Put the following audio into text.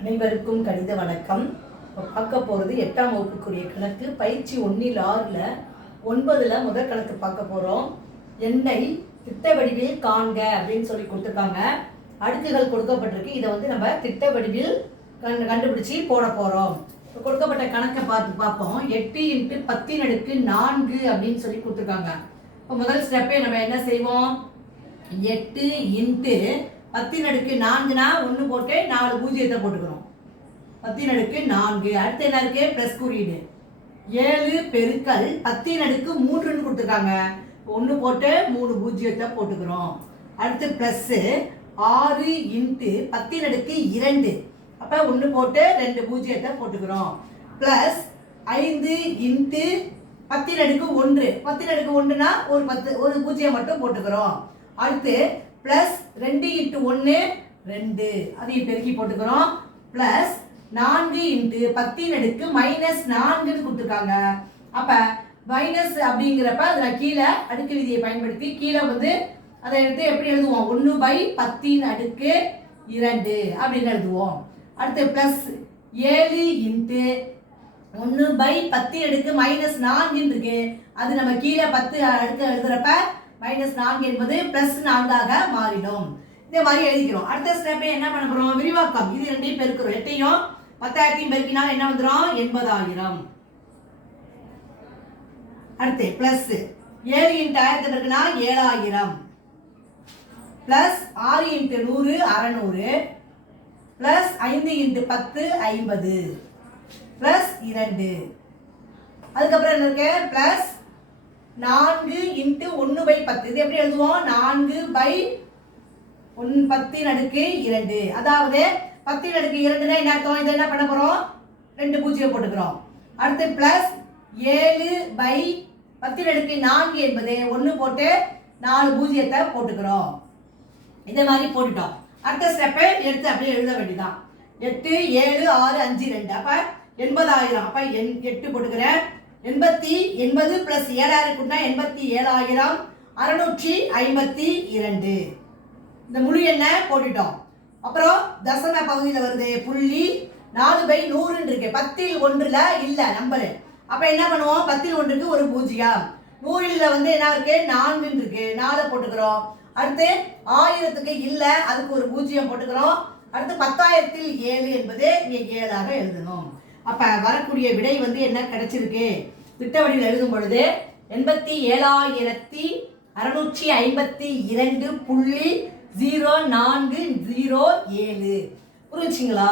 அனைவருக்கும் கணித வணக்கம். பார்க்க போகிறது 8ஆம் வகுப்புக்குரிய கணக்கு பயிற்சி 1 6ல் 9ல் முதல் கணக்கு பார்க்க போகிறோம். எண்ணை திட்ட வடிவில் காண்க அப்படின்னு சொல்லி கொடுத்துருக்காங்க. அடுக்குகள் கொடுக்கப்பட்டிருக்கு. இதை வந்து நம்ம திட்ட வடிவில் கண்டுபிடிச்சி போட போகிறோம். கொடுக்கப்பட்ட கணக்கை பார்ப்போம். 8 × 10⁴ அப்படின்னு சொல்லி கொடுத்துருக்காங்க. இப்போ முதல் ஸ்டெப்பே நம்ம என்ன செய்வோம்? 8 × 10⁴ 1 போட்டு 4 பூஜ்ஜியத்தை போட்டுக்கிறோம். 10⁴. அடுத்து என்ன இருக்கு? பிளஸ் குறியீடு. 7 பெருக்கல் 10⁻³ கொடுத்துருக்காங்க. 1 போட்டு 3 பூஜ்ஜியத்தை போட்டுக்கிறோம். அடுத்து பிளஸ் 6 × 10⁻². அப்போ 1 போட்டு 2 பூஜ்ஜியத்தை போட்டுக்கிறோம். பிளஸ் 5 × 10⁻⁴. 10⁻⁴ ஒரு பூஜ்ஜியம் மட்டும் போட்டுக்கிறோம். அடுத்து பிளஸ் 2 × 1 2, அதையும் பெருக்கி போட்டுக்கிறோம். பிளஸ் 4 × 10⁻⁻4 கொடுத்துருக்காங்க. அப்போ மைனஸ் அப்படிங்கிறப்ப அதில் கீழே அடுக்கு விதியை பயன்படுத்தி கீழே வந்து அதை எடுத்து எப்படி எழுதுவோம்? 1/10⁻² அப்படின்னு எழுதுவோம். அடுத்து பிளஸ் 7 × 1/10⁻⁻4 இருக்கு. அது நம்ம கீழே 10 அடுத்து எழுதுறப்ப -4 என்பது +4ஆக மாறிடும். இதே மாதிரி எழுதிக்கிறோம். அடுத்த ஸ்டெப்பை என்ன பண்ண போறோம்? விரிவாக்கம். இது ரெண்டையும் பெருக்கிறோம். 8ஐயும் 10,000ஐயும் பெருக்கினால் என்ன வந்துடும்? 80,000. அடுத்து பிளஸ் 7 × 1000 பெருக்கினா 7,000. பிளஸ் 6 × 100 600. பிளஸ் 5 × 10 50. பிளஸ் 2. அதுக்கப்புறம் என்ன இருக்கு? பிளஸ் 4 × 1/10. இது எப்படி எழுதுவோம்? 4/10⁻². அதாவது 10⁻² என்ன அர்த்தம்? இதை என்ன பண்ண போறோம்? 2 பூஜ்ஜியம் போட்டுக்கிறோம். அடுத்து பிளஸ் 7/10⁻4 என்பது 1 போட்டு 4 பூஜ்ஜியத்தை போட்டுக்கிறோம். இதே மாதிரி போட்டுட்டோம். அடுத்த ஸ்டெப்பை எடுத்து அப்படியே எழுத வேண்டியதான். 8 7 6 5 2. அப்ப 80,000. அப்ப 8 போட்டுக்கிறேன். 80 பிளஸ் 7,000 கூட்டினா 87,000 652. இந்த முழு எண்ணை போட்டுட்டோம். அப்புறம் தசம பகுதியில் வருது புள்ளி 4/100 இருக்கு. 10ல் 1ல் இல்ல நம்பரு. அப்ப என்ன பண்ணுவோம்? 10ல் 1க்கு ஒரு பூஜ்ஜியம். 100ல் வந்து என்ன இருக்கு? 4 இருக்கு. 4 போட்டுக்கிறோம். அடுத்து 1000க்கு இல்ல, அதுக்கு ஒரு பூஜ்ஜியம் போட்டுக்கிறோம். அடுத்து 10,000ல் 7 என்பது இங்கே 7ஆக எழுதணும். அப்ப வரக்கூடிய விடை வந்து என்ன கிடைச்சிருக்கு? திட்ட வடிவில் எழுதும் பொழுது 87,652.0407. புரிஞ்சுங்களா?